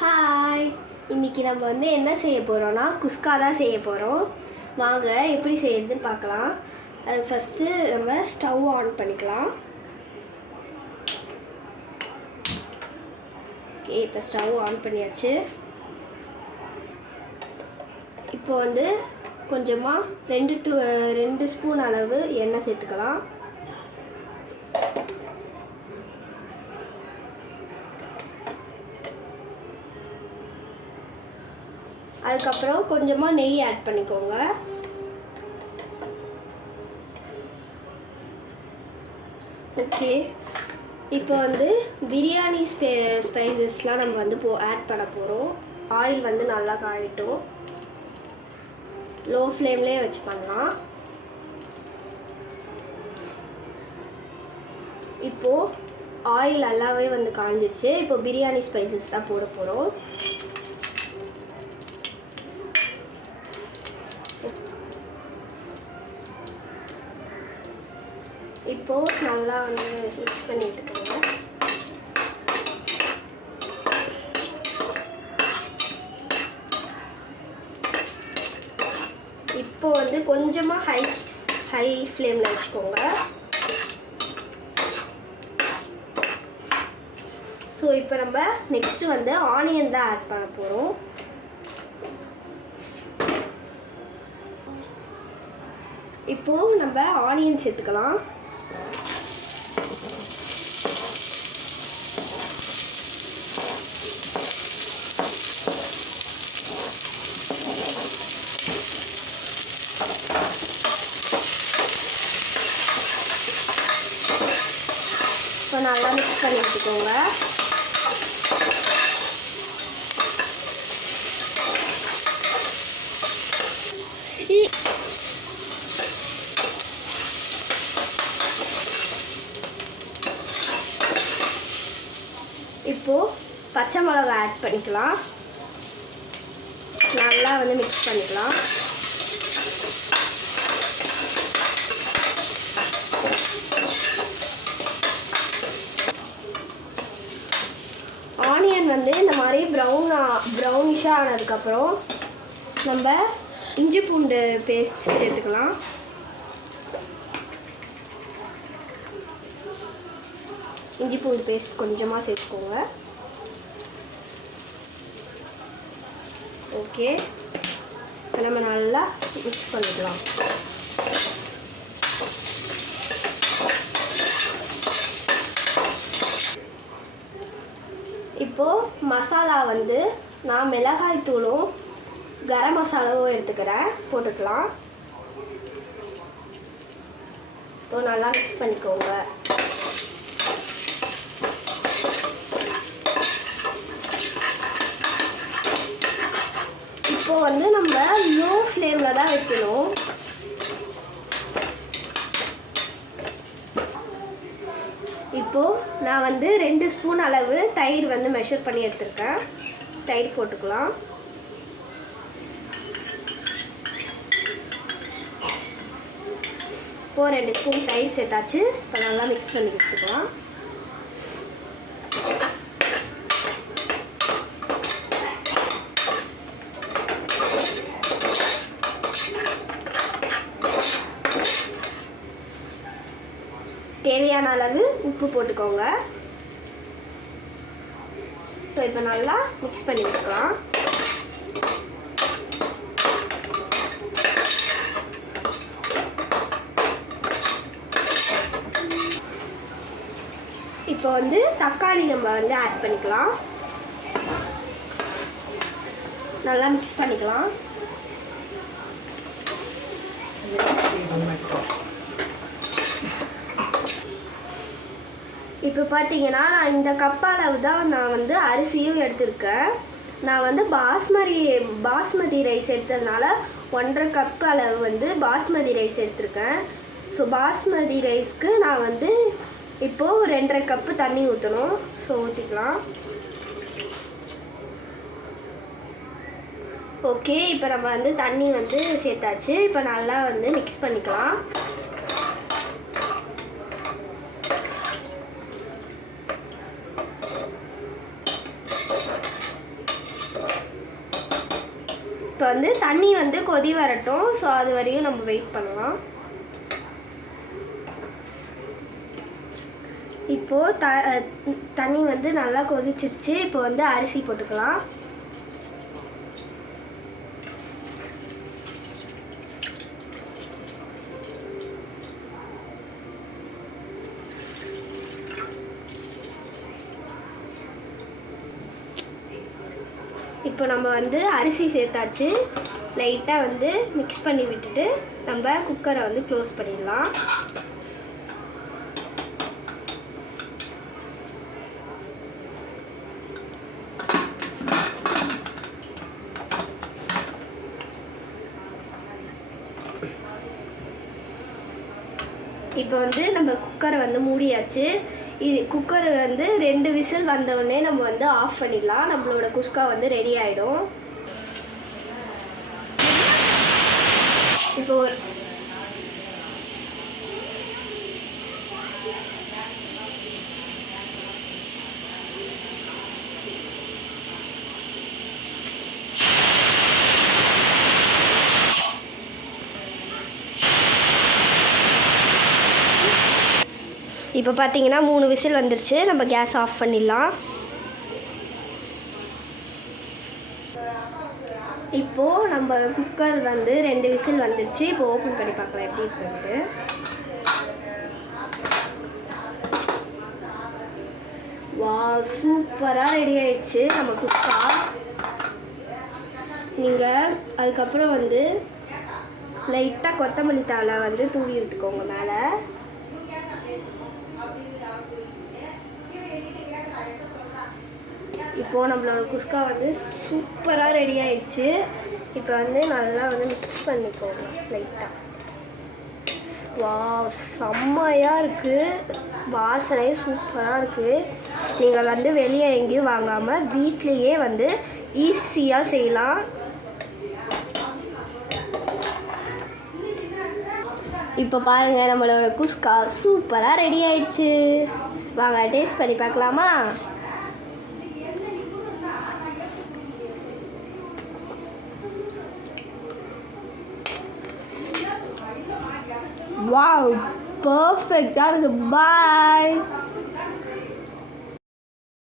Hi, இன்றைக்கி நம்ம வந்து என்ன செய்ய போகிறோன்னா குஸ்கா தான் செய்ய போகிறோம். வாங்க எப்படி செய்யறதுன்னு பார்க்கலாம். அது ஃபஸ்ட்டு நம்ம ஸ்டவ் ஆன் பண்ணிக்கலாம். ஓகே, இப்போ ஸ்டவ் ஆன் பண்ணியாச்சு. இப்போ வந்து கொஞ்சமாக 2 ஸ்பூன் அளவு எண்ணெய் சேர்த்துக்கலாம். அதுக்கப்புறம் கொஞ்சமாக நெய் ஆட் பண்ணிக்கோங்க. ஓகே, இப்போ வந்து பிரியாணி ஸ்பைசஸ்லாம் நம்ம வந்து ஆட் பண்ண போகிறோம். ஆயில் வந்து நல்லா காயட்டும். லோ ஃப்ளேம்லேயே வச்சு பண்ணலாம். இப்போது ஆயில் நல்லாவே வந்து காஞ்சிச்சு. இப்போ பிரியாணி ஸ்பைசஸ் தான் போட போகிறோம். இப்போது நல்லா வந்து மிக்ஸ் பண்ணிட்டுருக்கோங்க. இப்போ வந்து கொஞ்சமாக ஹை ஃப்ளேமில் வச்சுக்கோங்க. ஸோ இப்போ நம்ம நெக்ஸ்ட்டு வந்து ஆனியன் தான் ஆட் பண்ண போகிறோம். இப்போது நம்ம ஆனியன் சேர்த்துக்கலாம். இப்போ நல்லா மிக்ஸ் பண்ணி வச்சுக்கோங்க. இப்போது பச்சை மிளகா ஆட் பண்ணிக்கலாம். நல்லா வந்து மிக்ஸ் பண்ணிக்கலாம். ஆனியன் வந்து இந்த மாதிரி ப்ரௌனிஷாக ஆனதுக்கப்புறம் நம்ம இஞ்சி பூண்டு பேஸ்ட் சேர்த்துக்கலாம். இஞ்சி பூண்டு பேஸ்ட் கொஞ்சமாக சேர்த்துக்கோங்க. ஓகே, நம்ம நல்லா மிக்ஸ் பண்ணிக்கலாம். இப்போது மசாலா வந்து நான் மிளகாய் தூளும் கரம் மசாலாவும் எடுத்துக்கிறேன், போட்டுக்கலாம். இப்போ நல்லா மிக்ஸ் பண்ணிக்கோங்க. இப்போ வந்து நம்ம லோ ஃப்ளேமில் தான் வைக்கணும். இப்போது நான் வந்து 2 ஸ்பூன் அளவு தயிர் வந்து மெஷர் பண்ணி எடுத்துருக்கேன். தயிர் போட்டுக்கலாம். இப்போது 2 ஸ்பூன் தயிர் சேர்த்தாச்சு. இப்போ நல்லா மிக்ஸ் பண்ணி கொடுத்துக்கலாம். தேவையான அளவு உப்பு போட்டுக்கோங்க. ஸோ இப்போ நல்லா மிக்ஸ் பண்ணி வச்சுக்கலாம். இப்போ வந்து தக்காளி நம்ம வந்து ஆட் பண்ணிக்கலாம். நல்லா மிக்ஸ் பண்ணிக்கலாம். இப்போ பார்த்தீங்கன்னா நான் இந்த கப் அளவு தான் நான் வந்து அரிசியும் எடுத்திருக்கேன். நான் வந்து பாஸ்மதி ரைஸ் எடுத்ததுனால 1.5 கப் அளவு வந்து பாஸ்மதி ரைஸ் எடுத்திருக்கேன். ஸோ பாஸ்மதி ரைஸ்க்கு நான் வந்து இப்போது 2.5 கப்பு தண்ணி ஊற்றணும். ஸோ ஊற்றிக்கலாம். ஓகே, இப்போ நம்ம வந்து தண்ணி வந்து சேர்த்தாச்சு. இப்போ நல்லா வந்து மிக்ஸ் பண்ணிக்கலாம். இப்போ வந்து தண்ணி வந்து கொதி வரட்டும். ஸோ அது வரையும் நம்ம வெயிட் பண்ணலாம். இப்போது தண்ணி வந்து நல்லா கொதிச்சிருச்சு. இப்போ வந்து அரிசி போட்டுக்கலாம். இப்போ நம்ம வந்து அரிசி சேர்த்தாச்சு. லைட்டாக வந்து மிக்ஸ் பண்ணி விட்டுட்டு நம்ம குக்கரை வந்து க்ளோஸ் பண்ணிடலாம். இப்போ வந்து நம்ம குக்கரை வந்து மூடியாச்சு. இது குக்கர் வந்து 2 விசில் வந்தோடனே நம்ம வந்து ஆஃப் பண்ணிடலாம். நம்மளோட குஸ்கா வந்து ரெடி ஆகிடும். இப்போ இப்போ பார்த்தீங்கன்னா 3 விசில் வந்துருச்சு. நம்ம கேஸ் ஆஃப் பண்ணிடலாம். இப்போது நம்ம குக்கர் வந்து 2 விசில் வந்துருச்சு. இப்போ ஓப்பன் பண்ணி பார்க்கலாம் எப்படி இருக்குன்ட்டு. வா, சூப்பராக ரெடி ஆயிடுச்சு நம்ம குஸ்கா. நீங்கள் அதுக்கப்புறம் வந்து லைட்டாக கொத்தமல்லி தழை வந்து தூவி விட்டுக்கோங்க மேலே. இப்போது நம்மளோட குஸ்கா வந்து சூப்பராக ரெடி ஆயிடுச்சு. இப்போ வந்து நல்லா வந்து மிக்ஸ் பண்ணிக்கோங்க லைட்டாக. வா, செம்மையாக இருக்குது. வாசனை சூப்பராக இருக்குது. நீங்கள் வந்து வெளியே எங்கேயும் வாங்காமல் வீட்லேயே வந்து ஈஸியாக செய்யலாம். இப்போ பாருங்கள், நம்மளோட குஸ்கா சூப்பராக ரெடி ஆயிடுச்சு. வாங்க டேஸ்ட் பண்ணி பார்க்கலாமா? வாவ், பர்ஃபெக்டாக இருக்குது. பாய்.